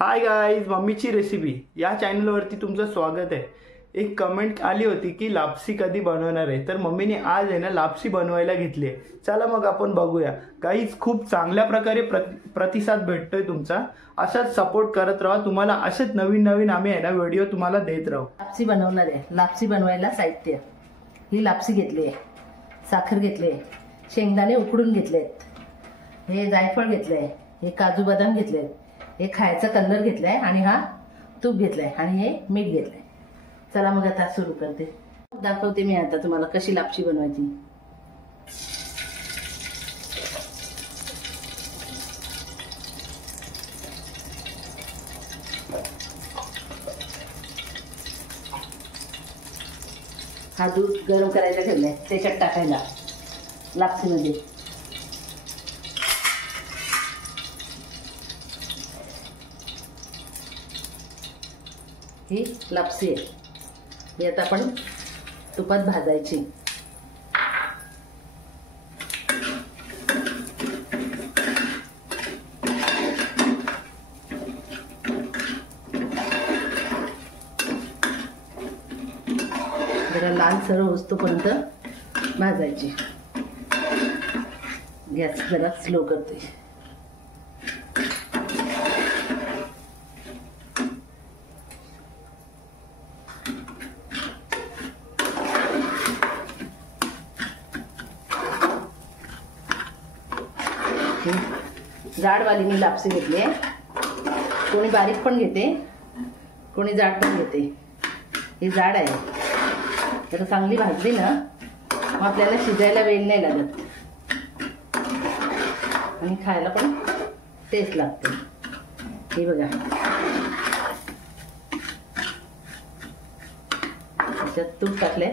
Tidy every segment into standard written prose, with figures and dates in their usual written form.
Hi guys, मम्मीची recipe या चॅनलवरती तुमचं स्वागत आहे। एक कमेंट आली होती की लापसी कधी बनवणार आहे, तर मम्मीने आज आहे ना लापसी बनवायला घेतली आहे। चला मग आपण बघूया। गाईज खूप चांगल्या प्रकारे प्रतिसाद भेटतोय तुमचा, असाच सपोर्ट करत राहा। तुम्हाला असेच नवीन नवीन आम्ही आहे ना व्हिडिओ तुम्हाला देत राहू। लापसी बनवणार आहे। लापसी बनवायला साहित्य ही लापसी घेतली आहे, साखर घेतली आहे, शेंगदाणे उकडून घेतलेत, हे जायफळ घेतलंय, हे काजू बदाम घेतलेत, हे खायचा कलर घेतलाय आणि हा तूप घेतलाय आणि हे मीठ घेतलंय। चला मग आता सुरू करते। दाखवते मी आता तुम्हाला कशी लापसी बनवायची। हा दूध गरम करायला ठेवलाय, त्याच्यात टाकायला लापसीमध्ये। ही लापसी आहे, ही आता आपण तुपात भाजायची। जरा लालसर होईपर्यंत भाजायची। गॅस जरा स्लो करते। जाडवाली मी लापसी घेतली आहे, कोणी बारीक पण घेते, कोणी जाड पण घेते। ही जाड आहे, तर चांगली भाजली ना मग आपल्याला शिजायला वेळ नाही लागत आणि खायला पण टेस्ट लागते। हे बघा, त्याच्यात तूप टाकले,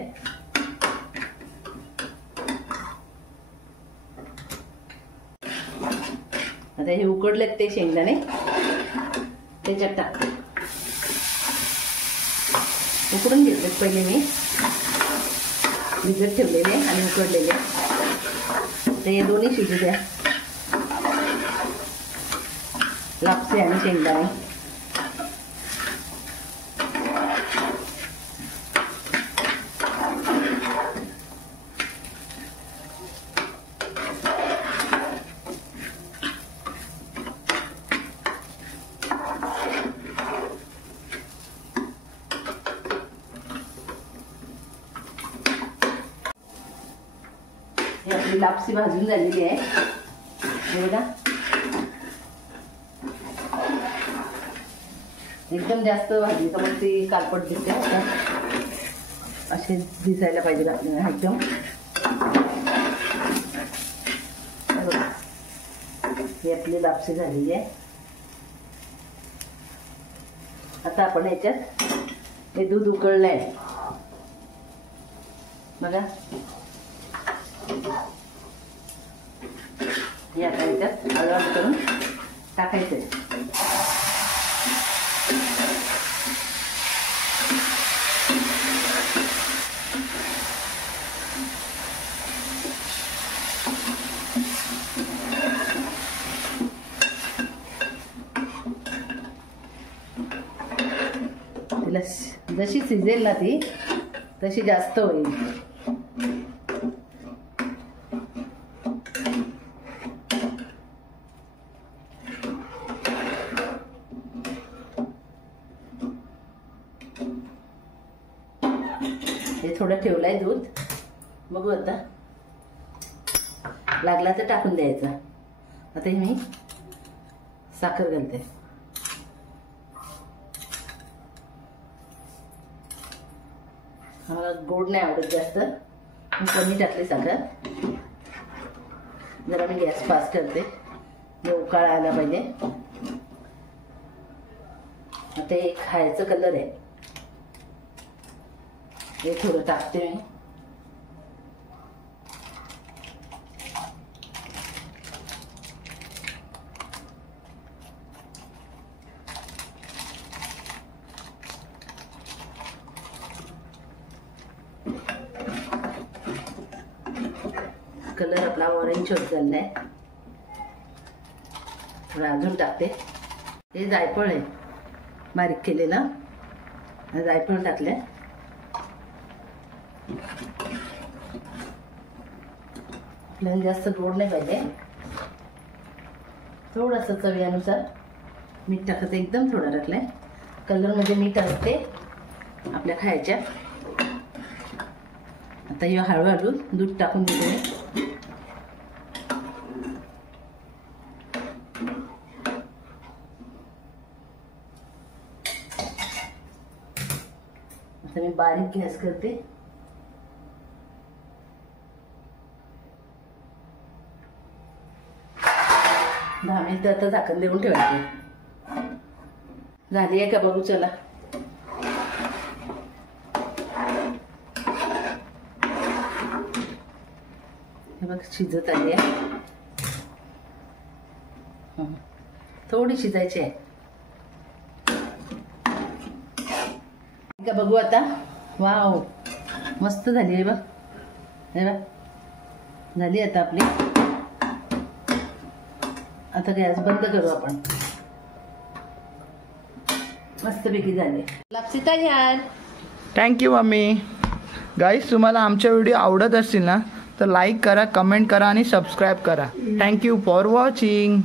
आता हे उकडले ते शेंगदाणे त्याच्यात टाकते। उकडून घेतले पहिले मी, भिजत ठेवलेले आणि उकडलेले, ते हे दोन्ही शिजू द्या, लापसी आणि शेंगदाणे। आपली लापसी भाजून झालेली आहे, हे बघा। एकदम जास्त भाजली तर मग ती कालपट दिसते, असे दिसायला पाहिजे आपल्याला एकदम। ही आपली लापसी झालेली आहे। आता आपण याच्यात हे दूध उकळलंय बघा, हे आता याच्यात हळद करून टाकायचंय। तिला जशी शिजेल ना ती तशी जास्त होईल। हे थोडं ठेवलंय दूध, बघू आता लागला तर टाकून द्यायचा। आता मी साखर घालते, मला गोड नाही आवडत जास्त, मी कमी टाकली साखर। जरा मी गॅस फास्ट करते, उकाळा आला पाहिजे। आता हे खायचं कलर आहे, हे थोडं टाकते मी। कलर आपला ऑरेंज होत चाललाय, थोडा अजून टाकते। हे जायफळ आहे बारीक केलेला, जायफळ टाकले. आपल्याला जास्त गोड नाही पाहिजे, थोडंसं चवीनुसार मीठ टाकायचं, एकदम थोडं टाकलंय. कलरमध्ये मीठ असते आपल्या खायच्या. आता हे हळूहळू दूध टाकून देते. आता मी बारीक गॅस करते. दहा मिनिटं आता झाकण देऊन ठेवायचे. झाली आहे का बघू चला. हे बघ शिजत आली आहे. थोडी शिजायची आहे का बघू आता. वाव मस्त झाली आहे बघ. हे बघ झाली आता आपली. आता गॅस बंद करू आपण. मस्तपैकी झाली लापसी तयार. Thank you mummy. गाईस, तुम्हाला आमच्या व्हिडिओ आवडत असतील ना तर लाईक करा, कमेंट करा आणि सबस्क्राईब करा. Thank you for watching.